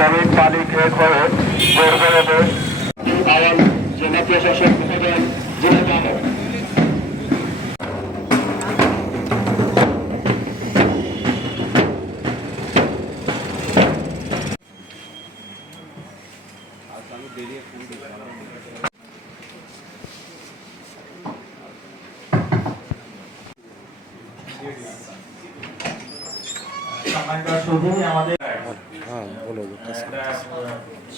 শ্রমিক মালিক এক হয়ে গর্ব হবে আওয়াল জেলা প্রশাসক মহোদয় জেলা আমাদের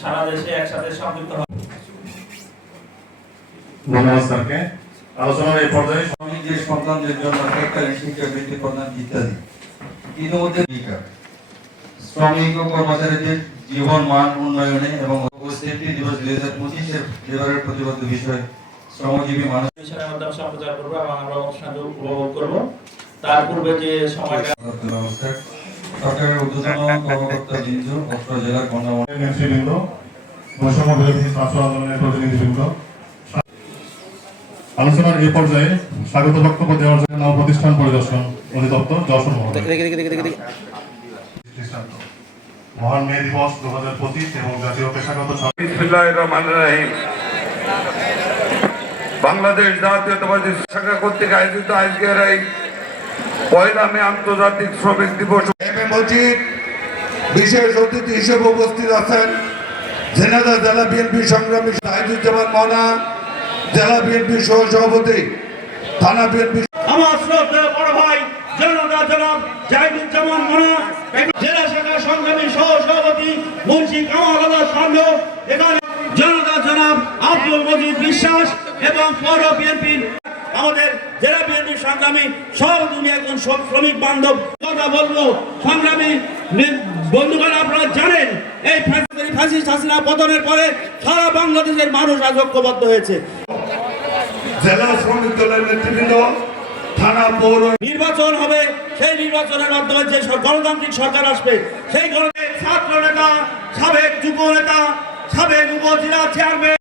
সারা দেশে একসাথে সংযুক্ত ধন্যবাদ স্যারকে। আলোচনার এই পর্যায়ে শ্রমিকদের সন্তানদের জন্য এককালীন শিক্ষা বৃত্তি প্রদান ইত্যাদি। ইতিমধ্যে শ্রমিক ও কর্মচারীদের জীবন মান উন্নয়নে এবং সেফটি দিবস 2025 এবারের প্রতিবদ্ধ বিষয় শ্রমজীবী মানুষ মিশনের মাধ্যমে সম্প্রচার করবো এবং আমরা অনুষ্ঠান উপভোগ করবো। তার পূর্বে যে সময়টা সরকারের ঊর্ধ্বতন কর্মকর্তা বৃন্দ অত্র জেলার গণমাধ্যম নেতৃবৃন্দ, বৈষম্য বিরোধী ছাত্র আন্দোলনের প্রতিনিধিবৃন্দ, আলোচনার এই পর্যায়ে স্বাগত বক্তব্য দেওয়ার জন্য নব প্রতিষ্ঠান পরিদর্শন অধিদপ্তর যশোর মহোদয়। মহান মে দিবস 2025 এবং জাতীয় পেশাগত বিসমিল্লাহির রহমানির রহিম। বাংলাদেশ জাতীয়তাবাদী শাখা কর্তৃক আয়োজিত আজকের এই 1 মে আন্তর্জাতিক শ্রমিক দিবস মজিদ বিশেষ অতিথি হিসেবে উপস্থিত আছেন ঝিনাইদহ জেলা বিএনপি সংগ্রামী সাইদুজ্জামান মওলানা, জেলা বিএনপি সহ সভাপতি, থানা বিএনপি আমার শ্রদ্ধেয় বড় ভাই জনতা জনাব জাহিদুজ্জামান মোনা, জেলা শাখা সংগ্রামী সহ সভাপতি মুন্সি কামাল আলাদা সামনে, এখানে জনতা জনাব আব্দুল মজিদ বিশ্বাস এবং পৌর বিএনপির আমাদের জেলা বিএনপির সংগ্রামী সভাপতি, উনি একজন শ্রমিক বান্ধব। কথা বলবো সংগ্রামী বন্ধুগণ, আপনারা জানেন এই ফ্যাসিস্ট হাসিনা পতনের পরে সারা বাংলাদেশের মানুষ আজ ঐক্যবদ্ধ হয়েছে। জেলা শ্রমিক দলের নেতৃবৃন্দ, থানা পৌর নির্বাচন হবে, সেই নির্বাচনের মাধ্যমে যে গণতান্ত্রিক সরকার আসবে, সেই ছাত্র নেতা, সাবেক যুব নেতা, সাবেক উপজেলা চেয়ারম্যান